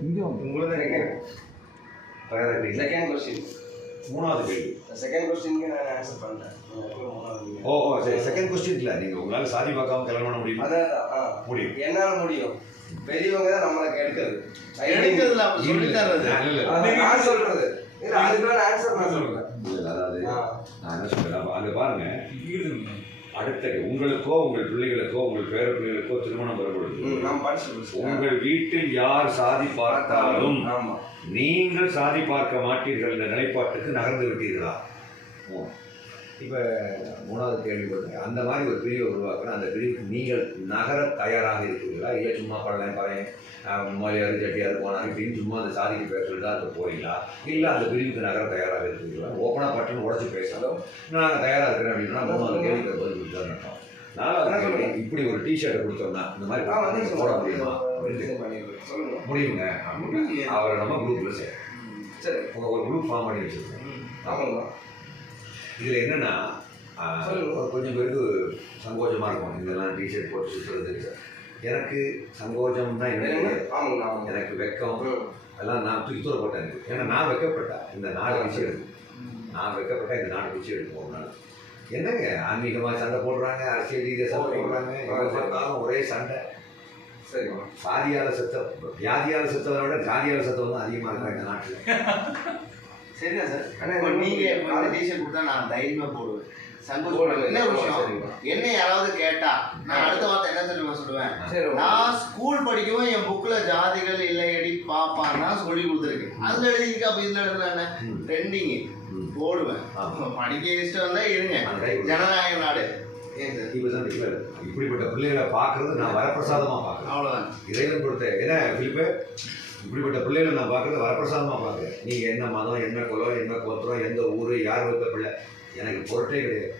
உங்களுக்கு second question மூணாவது கேள்வி. செகண்ட் கொஸ்டினுக்கு நான் ஆன்சர் பண்ணுறேன். ஓ ஓ சரி, செகண்ட் கொஸ்டின் இல்லை, நீங்கள் உங்களால் சாதி பார்க்காம கல்யாணம் பண்ண முடியுமா? அதான் முடியும். என்னால் முடியும். பெரியவங்க தான் நம்மளை கெடுக்கிறது. நான் சொல்றது அதுக்கான ஆன்சர் நான் சொல்றேன். அதாவது நான் என்ன சொல்றேன், அங்கே பாருங்க, அடுத்த உங்களுக்கோ உங்கள் பிள்ளைகளுக்கோ உங்கள் பேர பிள்ளைகளுக்கோ திருமணம் வரும்பொழுது உங்கள் வீட்டில் யார் சாதி பார்த்தாலும் நீங்கள் சாதி பார்க்க மாட்டீர்கள் என்ற நிலைப்பாட்டுக்கு நகர்ந்து விட்டீர்களா? இப்போ மூணாவது கேள்வி கொடுங்க. அந்த மாதிரி ஒரு பிரிவை உருவாக்கணும். அந்த பிரிவுக்கு நீங்கள் நகர தயாராக இருக்கிறீர்களா? இல்லை சும்மா படலாம் பறையன் மொழியாரு ஜட்டியாரு போனாங்க இப்படின்னு சும்மா அந்த சாதிக்கு பேர் சொல்லி தான் அது போறீங்களா? இல்லை அந்த பிரிவுக்கு நகர தயாராக இருக்கிறீங்களா? ஓப்பனாக பட்டுன்னு உடச்சி பேசாலும் நாங்கள் தயாராக இருக்கிறேன் அப்படின்னா மூணாவது கேள்வி பதில் கொடுத்தான்னு அர்த்தம். நாலாவது இப்படி ஒரு டிஷர்ட்டை கொடுத்தோம்னா இந்த மாதிரி போட முடியுமா அப்படின்னு முடியுங்க. அவரை நம்ம குரூப்பில் சரி ஒரு குரூப் ஃபார்ம் பண்ணி வச்சுருக்கோம். இதில் என்னென்னா கொஞ்சம் பேருக்கு சங்கோஜமாக இருக்கும் இதெல்லாம் டிஷர்ட் போட்டு சுற்றுறதுக்கு. எனக்கு சங்கோஜம்னா என்ன, எனக்கு வெக்கம் எல்லாம் நான் தூக்கி தூர போட்டேன். ஏன்னா நான் வைக்கப்பட்டேன் இந்த நாடு பிச்சை எடுக்கும். நான் வைக்கப்பட்டேன் இந்த நாடு பிச்சை எடுக்கும். ஒரு நாள் என்னங்க ஆன்மீகமாக சண்டை போடுறாங்க, அரசியல் ரீதியாக சண்டை போடுறாங்க, பார்த்தாலும் ஒரே சண்டை. சரி, சாதியால் செத்தம் வியாதியால் செத்தவரை விட ஜாதியால் செத்தவங்க தான் அதிகமாக இருக்கிறாங்க இந்த நாட்டில். சரியா சார்? ஆனால் நீங்கள் அந்த டிஷர்ட் கொடுத்தா நான் தைரியமாக போடுவேன். சந்தோஷம். என்ன விஷயம், என்ன யாராவது கேட்டா நான் அடுத்த வார்த்தை என்ன தெரியுமா சொல்லுவேன்? நான் ஸ்கூல் படிக்கவும் என் புக்கில் ஜாதிகள் இல்லையடி பாப்பான்னா சொல்லி கொடுத்துருக்கேன். அதில் எழுதிக்கா அப்போ இதில் எழுதுல என்ன ட்ரெண்டிங்கு போடுவேன். படிக்க இஷ்டம் தான் இருங்க, ஜனநாயக நாடு. இப்படிப்பட்ட பிள்ளைகளை பார்க்கறது நான் வரப்பிரசாதமாக பார்க்குறேன். அவ்வளோதான் இறைவன் கொடுத்த என்ன பிலிப்பு, இப்படிப்பட்ட பிள்ளைகளை நான் பார்க்குறது வரப்பிரசாதமாக பார்க்குறேன். நீங்கள் என்ன மதம், என்ன குலம், என்ன கோத்திரம், எந்த ஊர், யார் வைத்த பிள்ளை எனக்கு பொருட்டே கிடையாது.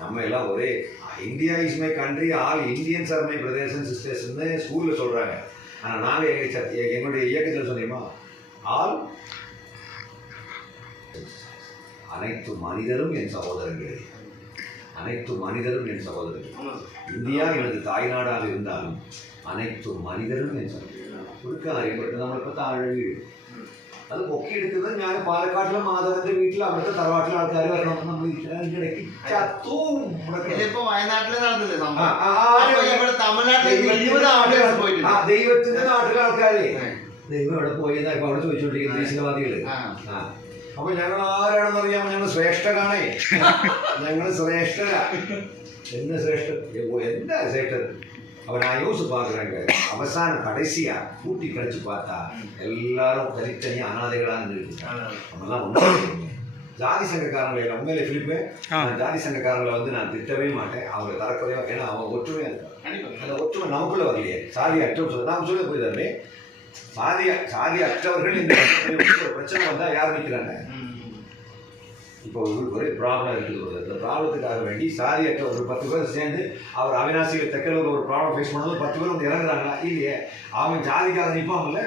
நம்ம எல்லாம் ஒரே India is my country, all Indians are my brothers and சிஸ்டர்ஸ்ன்னு ஸ்கூலில் சொல்கிறாங்க. ஆனால் நாங்கள் எங்களுடைய இயக்கத்தில் சொன்னீமா ஆல் அனைத்து மனிதரும் என் சகோதரர்கள், அனைத்து மனிதரும் என் சகோதரர்கள். இந்தியா எனது தாய்நாடாக இருந்தாலும் அனைத்து மனிதரும் என் சகோதரர்கள். കുടുക്കാറിയപ്പെട്ട് നമ്മളിപ്പോൾ താഴെ വീഴും. അത് പൊക്കിയെടുക്കുന്നത് ഞാൻ പാലക്കാട്ടിലെ മാധവന്റെ വീട്ടിൽ അവിടുത്തെ തറവാട്ടിലെ ആൾക്കാർ വരണം. നമ്മൾ അതിൻ്റെ ഇടയ്ക്ക് ചത്തും ദൈവത്തിന്റെ നാട്ടിലെ ആൾക്കാരെ ദൈവം എവിടെ പോയെന്നാ ഇപ്പൊ അവിടെ ചോദിച്ചോണ്ടിരിക്കുന്നത് ദേശീയവാദികള്. അപ്പൊ ഞങ്ങൾ ആരാണെന്ന് അറിയാമോ? ഞങ്ങൾ ശ്രേഷ്ഠരാണേ. ഞങ്ങൾ ശ്രേഷ്ഠരാ. என்ன சிரேஷ்டர், என்ன சிரேஷ்டர் அவன் நான் யோசிச்சு பார்க்குறேங்க. அவசானம் கடைசியாக கூட்டி கழிச்சு பார்த்தா எல்லாரும் தனித்தனியாக அனாதைகளாக நின்றுட்டாங்க. நம்மலாம் ஒன்றும் ஜாதி சங்கக்காரங்களை உண்மையிலே பிலிப்பு ஜாதி சங்கக்காரங்களை வந்து நான் திட்டவே மாட்டேன். அவங்க தரக்குறையோ, ஏன்னா அவங்க ஒற்றுமையாக இருக்காங்க. அந்த ஒற்றுமை நமக்குள்ளே வரலையே. சாதி அற்றவர் சொல்ல நாம் சொல்ல போயிதாலே சாதி அற்றவர்கள் இந்த பிரச்சனை வந்தால் யார் நிற்கிறாங்க? இப்போ ஒரே ப்ராப்ளம் இருக்குது. இந்த ப்ராப்ளத்துக்காக வேண்டி சாதியற்ற ஒரு 10 பேர் சேர்ந்து அவர் அவினாசியில் தெற்கில் ஒரு ப்ராப்ளம் ஃபேஸ் பண்ணும்போது 10 பேர் வந்து இறங்குறாங்களா? இல்லையே. அவன் ஜாதிக்காக நிற்பாங்கல்ல,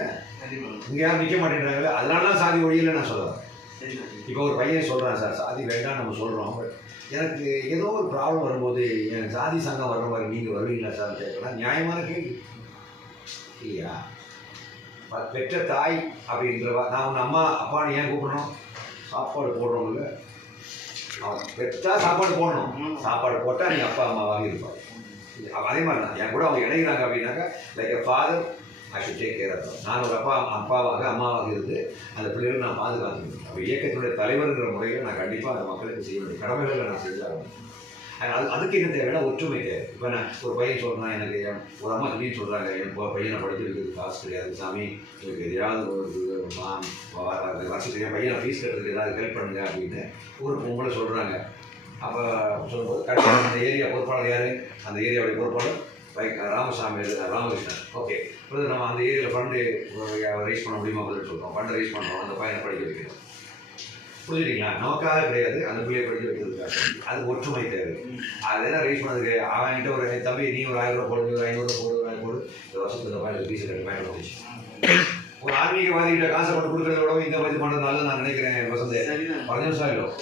இங்கே யாரும் நிற்க மாட்டேங்கிறாங்களே. அதனால தான் சாதி ஒழியில நான் சொல்கிறேன். இப்போ ஒரு பையன் சொல்கிறான், சார் சாதி வேண்டாம் நம்ம சொல்கிறோம், எனக்கு ஏதோ ஒரு ப்ராப்ளம் வரும்போது எனக்கு சாதி சங்கம் வர்ற மாதிரி நீங்கள் வருவீங்களா சார் கேட்கலாம். நியாயமான கேள்வி இல்லையா? பெற்ற தாய் அப்படின்றவா நான் உன் அம்மா அப்பான்னு ஏன் கூப்பிடணும்? சாப்பாடு போடுறோம்ல, அவன் பெற்றா சாப்பாடு போடணும். சாப்பாடு போட்டால் நீ அப்பா அம்மாவாக இருப்பாங்க. அதே மாதிரி தான் என் கூட அவங்க இணைகிறாங்க அப்படின்னாக்கா like a father I should take care of. நான் ஒரு அப்பாவாக அம்மாவாக இருந்து அந்த பிள்ளைகளை நான் பாதுகாக்கணும். அப்போ இயக்கத்தினுடைய தலைவர்கிற முறையில் நான் கண்டிப்பாக அந்த மக்களுக்கு செய்ய வேண்டிய கடமைகளை நான் செஞ்சாகணும். அதுக்கு என்ன தேவைன்னா ஒற்றுமை தேவை. இப்போ நான் ஒரு பையன் சொல்கிறேன், எனக்கு ஒரு அம்மா திடீர்னு சொல்கிறாங்க, என் பையனை படிக்க வைக்கிறது காசு கிடையாது சாமி, எனக்கு எதையாவது ஒரு வருஷத்துக்கு என் பையனை ஃபீஸ் கட்டுறதுக்கு ஏதாவது ஹெல்ப் பண்ணுங்க அப்படின்னு ஒரு பொம்பளை சொல்கிறாங்க. அப்போ சொல்லும்போது கண்டிப்பாக அந்த ஏரியா பொறுப்பாளர் யார்? அந்த ஏரியாவுடைய பொறுப்பாளர் ராமசாமி ராமகிருஷ்ணன். ஓகே, இப்போ நம்ம அந்த ஏரியாவில் ஃபண்டு ரைஸ் பண்ண முடியுமா பதில் சொல்கிறோம். ஃபண்டு ரைஸ் பண்ணுறோம், அந்த பையனை படிக்க வைக்கிறோம். புரிஞ்சுட்டீங்களா? நமக்காக கிடையாது, அந்த பிள்ளையை படிக்க வைக்கிறதுக்காக. அது ஒற்றுமை தேவை. அதெல்லாம் ரைஸ் பண்ணதுக்கு அவன்கிட்ட ஒரு தம்பி நீ ஒரு 1000 ரூபா போடு, ஒரு 500 ரூபா போடு, 1000 போடு, இந்த வருஷத்துக்கு இந்த பையனுக்கு ஃபீஸ் கட்டி பயணம் வந்துச்சு. ஒரு ஆன்மீகவாதிகிட்ட காசை கொண்டு கொடுக்குறத விட இந்த மாதிரி பண்ணுறதுனால நான் நினைக்கிறேன் வசந்தே 10 நிமிஷம் ஆகிடும்.